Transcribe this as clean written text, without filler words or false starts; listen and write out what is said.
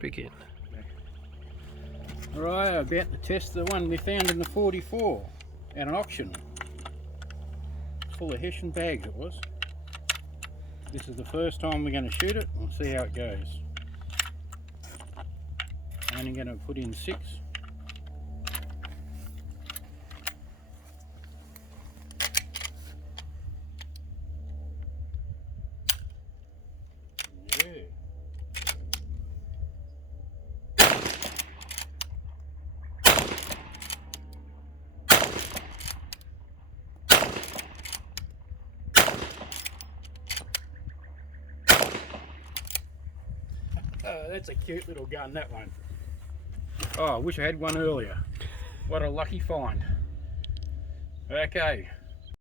Begin. Alright, about to test the one we found in the 44 at an auction. Full of hessian bags it was. This is the first time we're going to shoot it. We'll see how it goes. I'm only going to put in 6. Yeah. Oh, that's a cute little gun, that one. Oh, I wish I had one earlier. What a lucky find. Okay.